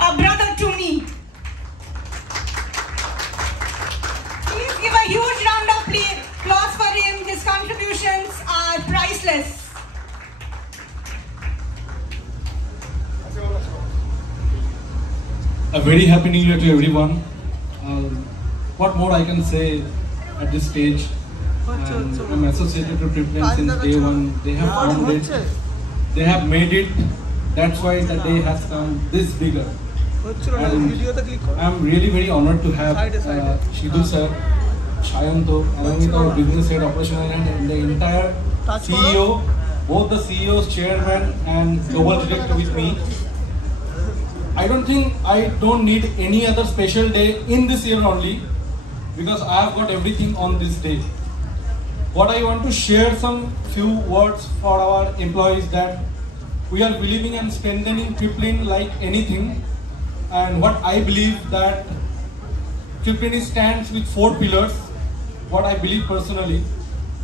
a brother to me. Please give a huge round of applause for him. His contributions are priceless. A very happy new year to everyone. What more I can say at this stage? I'm associated with Tripling since day one. They have found it. They have made it. That's why the day has come this bigger. And I'm really very honored to have Shidu sir, Shayanto, along with our business head, operational and the entire CEO, both the CEOs, chairman and global director with me. I don't need any other special day in this year only, because I have got everything on this day. What I want to share some few words for our employees, that we are believing and strengthening Tripling like anything, and what I believe that Tripling stands with 4 pillars. What I believe personally,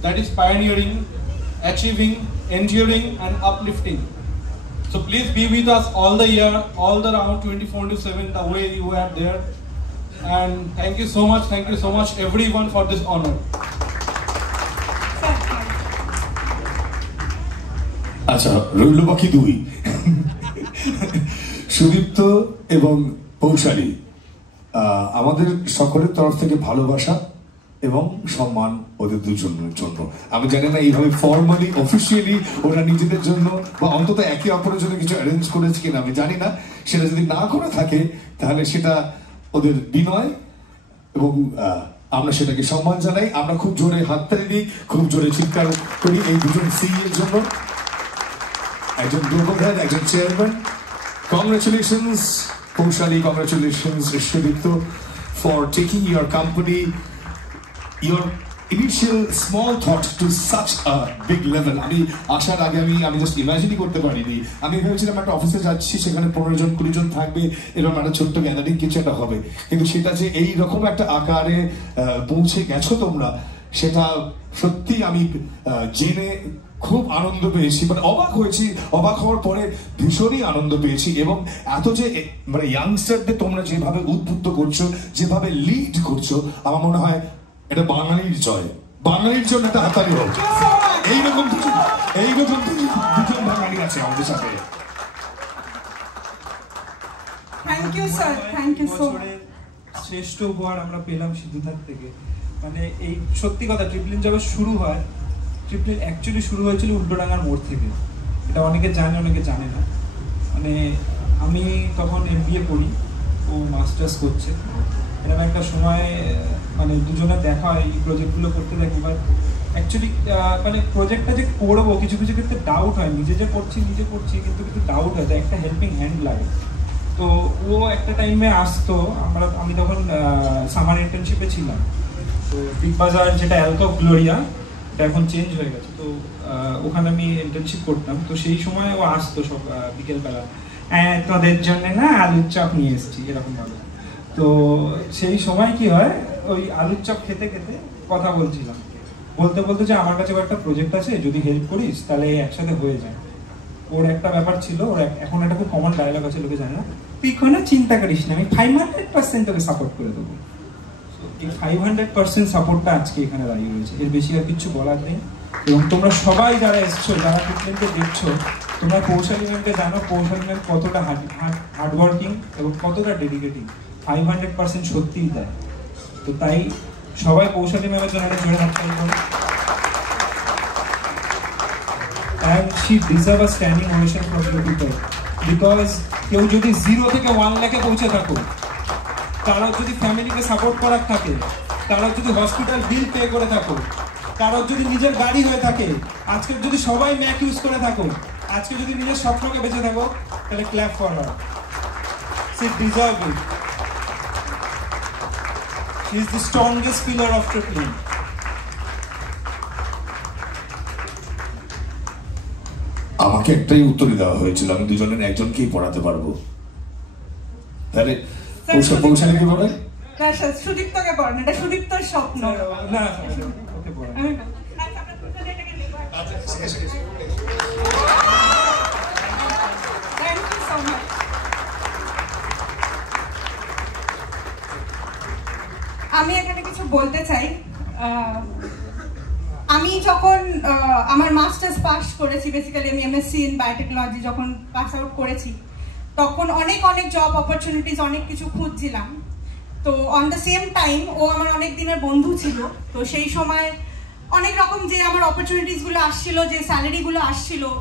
that is pioneering, achieving, enduring and uplifting. So please be with us all the year, all the round 24/7, the way you are there. And thank you so much everyone for this honor. আচ্ছা, রইল বাকি 2 সুদীপ্ত এবং পৌশালী, আমাদের সকলের তরফ থেকে ভালোবাসা এবং সম্মান ওদের দুজনের জন্য। আমি জানি না এইভাবে ফর্মালি অফিসিয়ালি ওরা নিজেদের জন্য বা অন্তত একে অপরের জন্য কিছু অ্যারেঞ্জ করেছে কিনা আমি জানি না, সেটা যদি না করে থাকে তাহলে সেটা ওদের বিনয় এবং আমরা সেটাকে সম্মান জানাই। আমরা খুব জোরে হাততালি দিই, খুব জোরে চিৎকার করি এই দুজন সিইও এর জন্য, একজন গ্লোবাল হেড, একজন chairman. Congratulations Poushali, congratulations Sudipta for taking your company, your initial small thought to such a big level. আমি আসার আগে আমি জাস্ট ইমাজিনই করতে পারিনি। আমি ভেবেছিলাম একটা অফিসে যাচ্ছি, সেখানে 15 জন 20 জন থাকবে, এরকম একটা ছোট্ট গ্যাদারিং কিছু একটা হবে, কিন্তু সেটা যে এই রকম একটা আকারে পৌঁছে গেছো তোমরা, সেটা সত্যি আমি জেনে খুব আনন্দ পেয়েছি, মানে অবাক হয়েছি। অবাক হওয়ার পরে ভীষণই আনন্দ পেয়েছি। এবং এত যে মানে ইয়াংস্টারদের তোমরা যেভাবে উদ্বুদ্ধ করছো, যেভাবে লিড করছো, আমার মনে হয় এটা বাঙালির জয়। বাঙালির জন্য একটা হাততালি হোক। এইরকম দুজন বাঙালি আছে আমাদের সাথে। Thank you sir, thank you so much. শ্রেষ্ঠ উপহার আমরা পেলাম সিদ্ধুদার থেকে। মানে এই সত্যি কথা, ট্রিপলিন যবে শুরু হয়, ট্রিপলিন অ্যাকচুয়ালি শুরু হয়েছিল উল্টোডাঙ্গার মোড় থেকে। এটা অনেকে জানে, অনেকে জানে না। মানে আমি তখন MBA করি, ও মাস্টার্স করছে। এরকম একটা সময় মানে দুজনে দেখা হয়, এই প্রজেক্টগুলো করতে থাকি। বাট অ্যাকচুয়ালি মানে প্রজেক্টটা যে করবো, কিছু কিছু ক্ষেত্রে ডাউট হয়, নিজে করছি কিন্তু কিছু ডাউট হয়, একটা হেল্পিং হ্যান্ড লাগে। তো ও একটা টাইমে আসতো, আমি তখন সামার ইন্টার্নশিপে ছিলাম। তো বিগ বাজার, যেটা অ্যালকো গ্লোরিয়া, এটা এখন চেঞ্জ হয়ে গেছে, তো ওখানে আমি ইন্টার্নশিপ করতাম। তো সেই সময় ও আসতো সব বিকেলবেলা, তোদের জন্য না আলুর চপ নিয়ে এসেছি, এরকম ভাবে। তো সেই সময় কি হয়, ওই আলুর চপ খেতে খেতে কথা বলছিলাম, বলতে যে আমার কাছে একটা প্রজেক্ট আছে, যদি হেল্প করিস তাহলে একসাথে হয়ে যায়। ওর একটা ব্যাপার ছিল, ওর এখন একটা খুব কমন ডায়লগ আছে, লোকে জানে না, তুই কোনো চিন্তা করিস না, আমি 500% তোকে সাপোর্ট করে দেবো। এই 500% সাপোর্টটা আজকে এখানে দাঁড়িয়ে রয়েছে, এর বেশি আর কিছু বলার নেই। এবং তোমরা সবাই যারা এসছো, যারা ট্রিটমেন্টকে দেখছো, তোমরা পৌশালী ম্যামকে জানো পৌশালী ম্যাম কতটা হার্ডওয়ার্কিং এবং কতটা ডেডিকেটিং। 500% সত্যিই দেয়। তো তাই সবাই পৌশালী ম্যামের জন্য একটা জোরে হাততালি করো। And she deserves a standing ovation from you people, because কেউ যদি 0 থেকে 1 লাখে পৌঁছে থাকো, কারোর যদি ফ্যামিলিকে সাপোর্ট করার থাকে, কারোর যদি হসপিটাল বিল পে করে থাকো, কারোর যদি নিজের গাড়ি হয়ে থাকে, আজকে যদি সবাই ম্যাক ইউজ করে থাকো, আজকে যদি নিজের স্বপ্নকে বেঁচে থাকো, তাহলে clap for her. She deserves it. She is the strongest pillar of Tripling. আমাকে একটাই উত্তরই দেওয়া হয়েছিল, আমি দুজনের একজনকেই পড়াতে পারবো। তাহলে পৌশালীকে বলে না স্যার, সুদীপ্তকে পড়ান, এটা সুদীপ্তর স্বপ্ন। না ওকে পড়ান। Thank you so much. আমি এখানে কিছু বলতে চাই। আমি যখন আমার মাস্টার্স পাস করেছি, বেসিক্যালি আমি এমএসসি ইন বায়োটেকনোলজি যখন পাস আউট করেছি, তখন অনেক জব অপরচুনিটিস অনেক কিছু খুঁজছিলাম। তো অন দ্য সেম টাইম ও আমার অনেক দিনের বন্ধু ছিল। তো সেই সময় অনেক রকম যে আমার অপরচুনিটিসগুলো আসছিল, যে স্যালারিগুলো আসছিল,